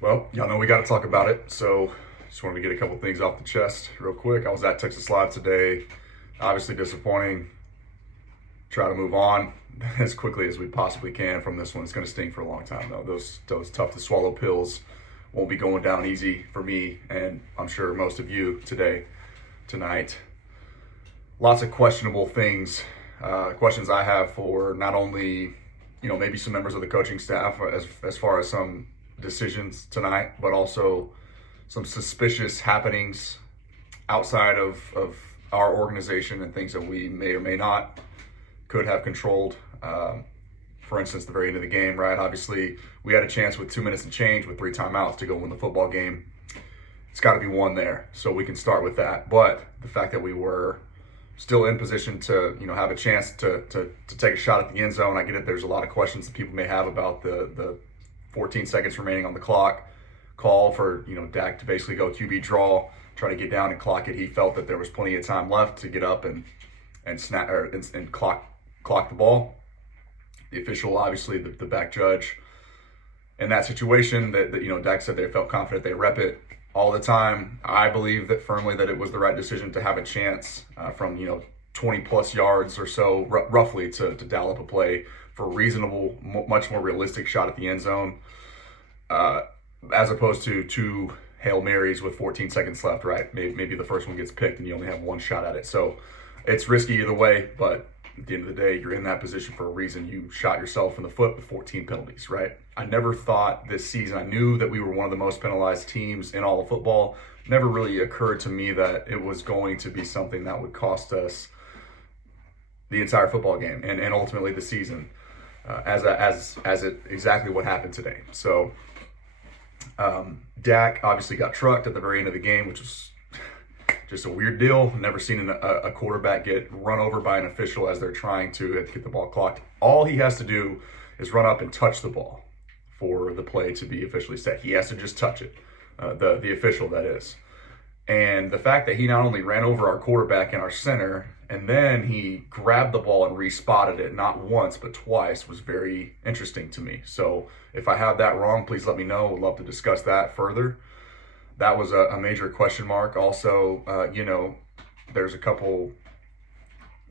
Well, y'all know we got to talk about it, so just wanted to get a couple things off the chest real quick. I was at Texas Live today. Obviously disappointing. Try to move on as quickly as we possibly can from this one. It's going to sting for a long time, though. Those tough to swallow pills won't be going down easy for me, and I'm sure most of you tonight. Lots of questionable things, questions I have for not only maybe some members of the coaching staff as far as some decisions tonight, but also some suspicious happenings outside of our organization and things that we may or may not could have controlled. For instance, the very end of the game, right? Obviously, we had a chance with 2 minutes and change with 3 timeouts to go win the football game. It's got to be one there, so we can start with that. But the fact that we were still in position to have a chance to take a shot at the end zone, I get it. There's a lot of questions that people may have about the 14 seconds remaining on the clock call for Dak to basically go QB draw, try to get down and clock it. He felt that there was plenty of time left to get up and snap and clock the ball. The official, obviously the back judge, in that situation, that Dak said they felt confident they rep it all the time. I believe that firmly that it was the right decision to have a chance from 20 plus yards or so roughly to dial up a play for a reasonable, much more realistic shot at the end zone, as opposed to 2 Hail Marys with 14 seconds left, right? Maybe the first one gets picked and you only have 1 shot at it. So it's risky either way, but at the end of the day, you're in that position for a reason. You shot yourself in the foot with 14 penalties, right? I never thought this season, I knew that we were one of the most penalized teams in all of football. Never really occurred to me that it was going to be something that would cost us the entire football game and ultimately the season, as it exactly what happened today. So Dak obviously got trucked at the very end of the game, which was just a weird deal. Never seen a quarterback get run over by an official as they're trying to get the ball clocked. All he has to do is run up and touch the ball for the play to be officially set. He has to just touch it, the official, that is. And the fact that he not only ran over our quarterback and our center, and then he grabbed the ball and respotted it, not once, but twice, was very interesting to me. So if I have that wrong, please let me know. Would love to discuss that further. That was a major question mark. Also, there's a couple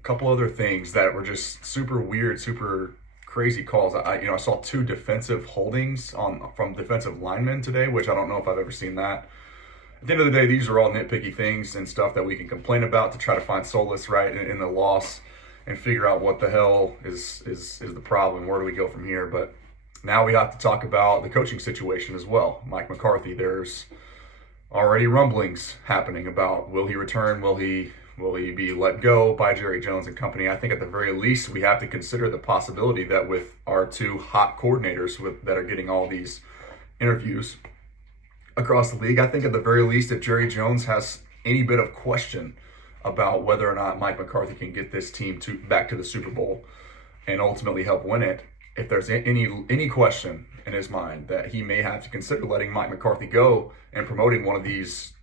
other things that were just super weird, super crazy calls. I saw 2 defensive holdings from defensive linemen today, which I don't know if I've ever seen that. At the end of the day, these are all nitpicky things and stuff that we can complain about to try to find solace, right, in the loss and figure out what the hell is the problem. Where do we go from here? But now we have to talk about the coaching situation as well. Mike McCarthy, there's already rumblings happening about, will he return? Will he be let go by Jerry Jones and company? I think at the very least we have to consider the possibility that with our 2 hot coordinators that are getting all these interviews across the league, I think at the very least, if Jerry Jones has any bit of question about whether or not Mike McCarthy can get this team back to the Super Bowl and ultimately help win it, if there's any question in his mind that he may have to consider letting Mike McCarthy go and promoting one of these,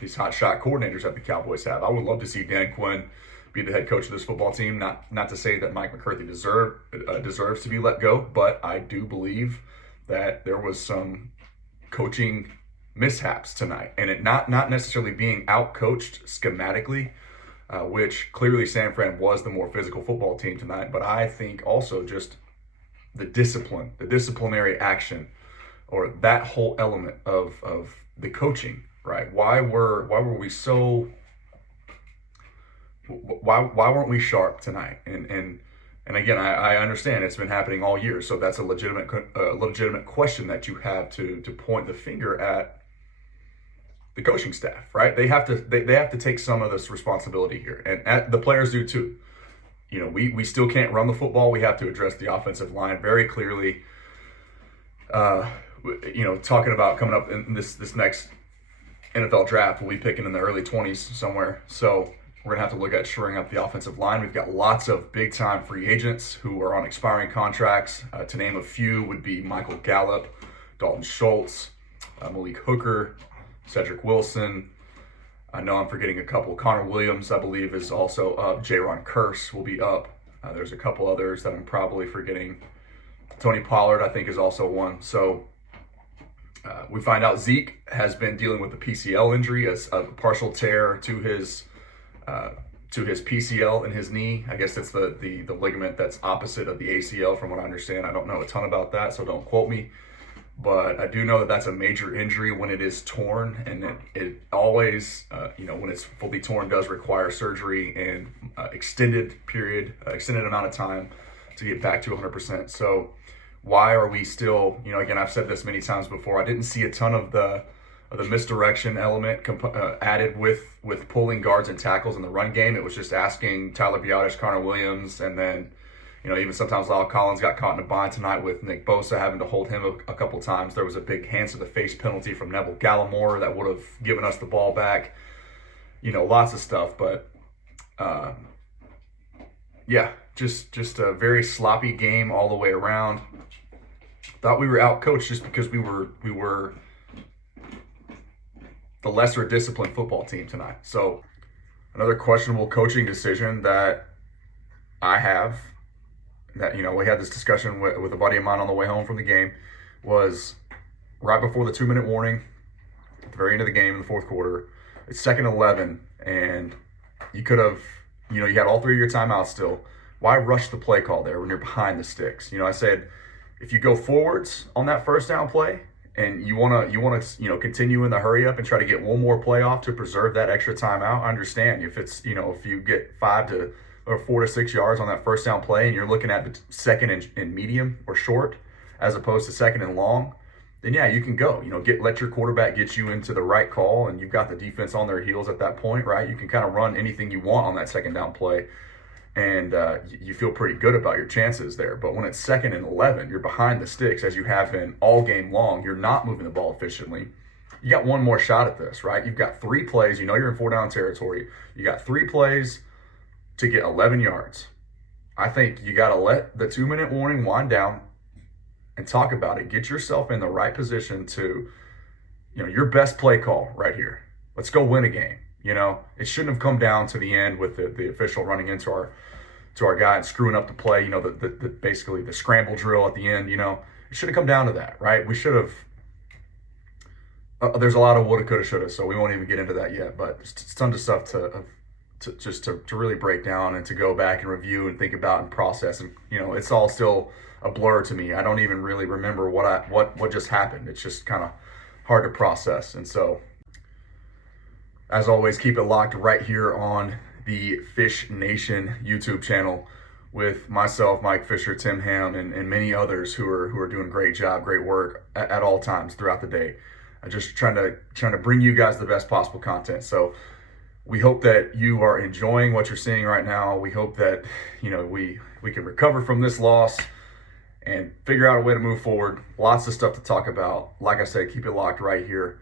these hot shot coordinators that the Cowboys have. I would love to see Dan Quinn be the head coach of this football team. Not to say that Mike McCarthy deserves to be let go, but I do believe that there was some coaching mishaps tonight, and it not necessarily being out-coached schematically, which clearly San Fran was the more physical football team tonight, but I think also just the disciplinary action, or that whole element of the coaching, right? Why weren't we sharp tonight? And again, I understand it's been happening all year, so that's a legitimate question that you have to point the finger at the coaching staff, right? They have to take some of this responsibility here, and the players do too. We still can't run the football. We have to address the offensive line very clearly. Talking about coming up in this next NFL draft, we'll be picking in the early 20s somewhere. So we're going to have to look at shoring up the offensive line. We've got lots of big-time free agents who are on expiring contracts. To name a few would be Michael Gallup, Dalton Schultz, Malik Hooker, Cedric Wilson. I know I'm forgetting a couple. Connor Williams, I believe, is also up. Jaron Curse will be up. There's a couple others that I'm probably forgetting. Tony Pollard, I think, is also one. So We find out Zeke has been dealing with a PCL injury, a partial tear to his PCL in his knee. I guess it's the ligament that's opposite of the ACL, from what I understand. I don't know a ton about that, so don't quote me. But I do know that that's a major injury when it is torn, and it always, when it's fully torn, does require surgery and extended amount of time to get back to 100%. So why are we still, again, I've said this many times before, I didn't see a ton of the misdirection element added with pulling guards and tackles in the run game. It was just asking Tyler Biadasz, Connor Williams, and then even sometimes Lyle Collins got caught in a bind tonight with Nick Bosa having to hold him a couple times. There was a big hands to the face penalty from Neville Gallimore that would have given us the ball back. Lots of stuff, but just a very sloppy game all the way around. Thought we were outcoached just because we were the lesser disciplined football team tonight. So another questionable coaching decision that I have, that we had this discussion with a buddy of mine on the way home from the game, was right before the 2-minute warning at the very end of the game in the fourth quarter. It's 2nd and 11, and you could have, you had all 3 of your timeouts still. Why rush the play call there when you're behind the sticks? I said, if you go forwards on that first down play and you want to continue in the hurry up and try to get one more play off to preserve that extra timeout, I understand. If it's, if you get 4 to 6 yards on that first down play and you're looking at the second and medium or short as opposed to second and long, then yeah, you can go. Let your quarterback get you into the right call, and you've got the defense on their heels at that point, right? You can kind of run anything you want on that second down play, and you feel pretty good about your chances there. But when it's 2nd and 11, you're behind the sticks, as you have been all game long. You're not moving the ball efficiently. You got one more shot at this, right? You've got 3 plays. You're in 4-down territory. You got 3 plays to get 11 yards. I think you got to let the 2-minute warning wind down and talk about it. Get yourself in the right position to, your best play call right here. Let's go win a game. It shouldn't have come down to the end with the official running into our guy and screwing up the play. Basically the scramble drill at the end. It should have come down to that, right? We should have. There's a lot of woulda, coulda, shoulda, so we won't even get into that yet. But it's tons of stuff to really break down and to go back and review and think about and process. And it's all still a blur to me. I don't even really remember what just happened. It's just kind of hard to process. And so, as always, keep it locked right here on the Fish Nation YouTube channel with myself, Mike Fisher, Tim Ham, and many others who are doing a great job, great work at all times throughout the day. Just trying to bring you guys the best possible content. So we hope that you are enjoying what you're seeing right now. We hope that we can recover from this loss and figure out a way to move forward. Lots of stuff to talk about. Like I said, keep it locked right here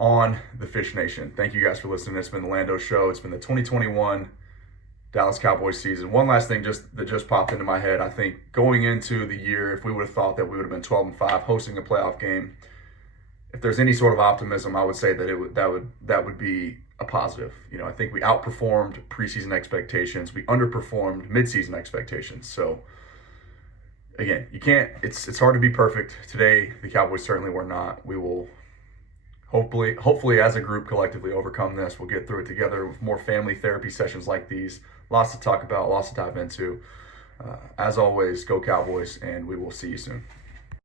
on the Fish Nation. Thank you guys for listening. It's been the Lando Show. It's been the 2021 Dallas Cowboys season. One last thing that just popped into my head. I think going into the year, if we would have thought that we would have been 12-5 hosting a playoff game, if there's any sort of optimism, I would say that that would be a positive. I think we outperformed preseason expectations. We underperformed midseason expectations. So again, it's hard to be perfect. Today, the Cowboys certainly were not. We will hopefully as a group collectively overcome this. We'll get through it together with more family therapy sessions like these. Lots to talk about, lots to dive into. As always, go Cowboys, and we will see you soon.